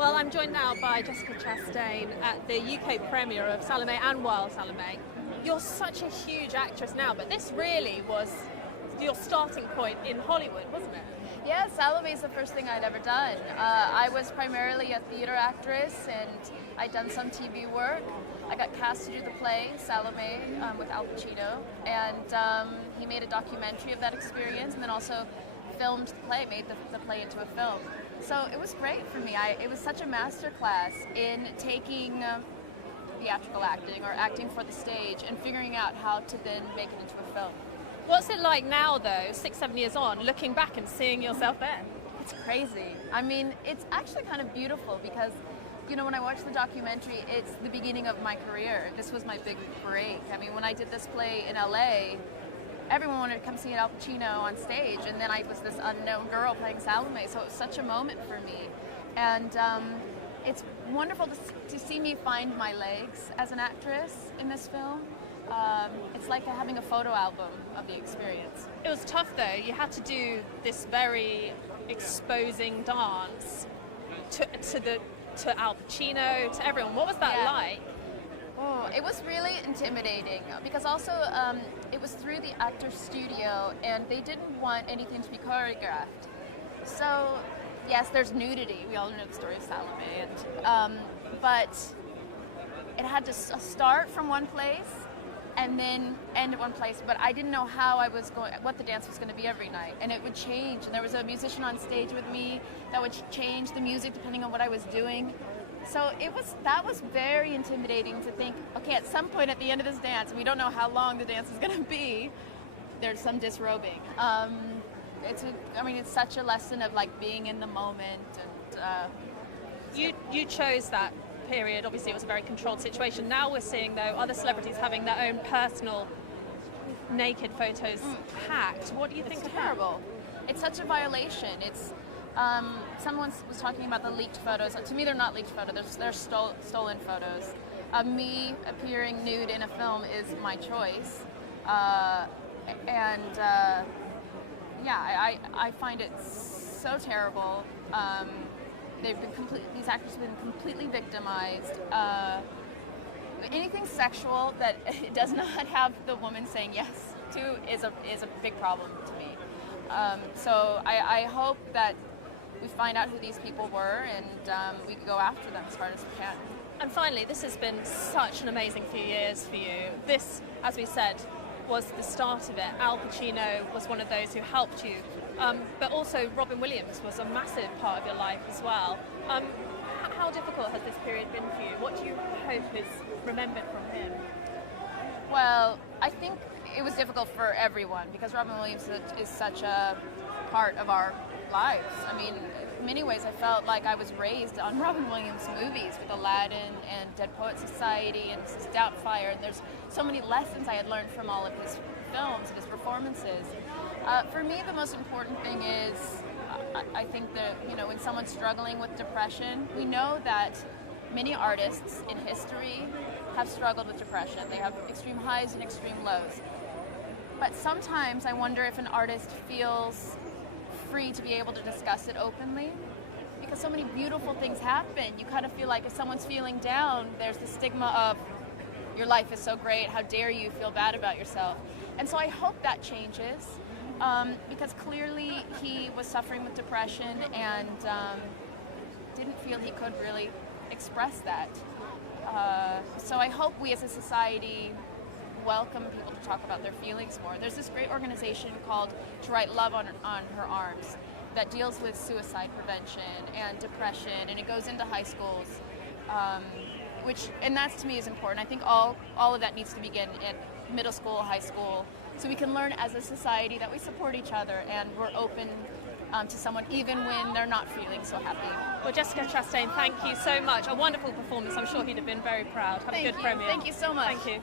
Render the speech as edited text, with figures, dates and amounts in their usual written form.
Well, I'm joined now by Jessica Chastain at the UK premiere of Salome and Wild Salome. You're such a huge actress now, but this really was your starting point in Hollywood, wasn't it? Yeah, Salome is the first thing I'd ever done. I was primarily a theater actress, and I'd done some TV work. I got cast to do the play, Salome, with Al Pacino, and he made a documentary of that experience, and then also filmed the play, made the play into a film. So it was great for me. It was such a masterclass in taking theatrical acting, or acting for the stage, and figuring out how to then make it into a film. What's it like now, though, 6-7 years on, looking back and seeing yourself there? It's crazy. I mean, it's actually kind of beautiful because, you know, when I watched the documentary, it's the beginning of my career. This was my big break. I mean, when I did this play in LA, everyone wanted to come see Al Pacino on stage, and then I was this unknown girl playing Salome, so it was such a moment for me. And it's wonderful to see me find my legs as an actress in this film. It's like having a photo album of the experience. It was tough, though. You had to do this very exposing dance to Al Pacino, to everyone. What was that like? Oh, it was really intimidating because also it was through the actor's studio, and they didn't want anything to be choreographed. So yes, there's nudity. We all know the story of Salome, and but it had to start from one place and then end at one place. But I didn't know what the dance was going to be every night, and it would change. And there was a musician on stage with me that would change the music depending on what I was doing. So that was very intimidating to think, okay, at some point at the end of this dance, and we don't know how long the dance is going to be, there's some disrobing. It's such a lesson of like being in the moment. And you chose that period. Obviously, it was a very controlled situation. Now we're seeing, though, other celebrities having their own personal naked photos hacked. What do you think of that? It's terrible. It's such a violation. It's someone was talking about the leaked photos. To me, they're not leaked photos. They're stolen photos. Me appearing nude in a film is my choice, I find it so terrible. These actors have been completely victimized. Anything sexual that does not have the woman saying yes to is a big problem to me. So I hope that we find out who these people were, and we can go after them as hard as we can. And finally, this has been such an amazing few years for you. This, as we said, was the start of it. Al Pacino was one of those who helped you, but also Robin Williams was a massive part of your life as well. How difficult has this period been for you? What do you hope is remembered from him? Well, I think it was difficult for everyone because Robin Williams is such a part of our lives. I mean, in many ways I felt like I was raised on Robin Williams movies with Aladdin and Dead Poets Society and Mrs. Doubtfire, and there's so many lessons I had learned from all of his films and his performances. For me, the most important thing is I think that, you know, when someone's struggling with depression, we know that many artists in history have struggled with depression. They have extreme highs and extreme lows. But sometimes I wonder if an artist feels free to be able to discuss it openly, because so many beautiful things happen. You kind of feel like if someone's feeling down, there's the stigma of your life is so great, how dare you feel bad about yourself. And so I hope that changes, because clearly he was suffering with depression and didn't feel he could really express that. So I hope we as a society welcome people to talk about their feelings more. There's this great organization called To Write Love on Her Arms that deals with suicide prevention and depression, and it goes into high schools, and that to me is important. I think all of that needs to begin at middle school, high school, so we can learn as a society that we support each other and we're open to someone even when they're not feeling so happy. Well, Jessica Chastain, thank you so much. A wonderful performance. I'm sure he'd have been very proud. Have a good premiere. Thank you so much. Thank you.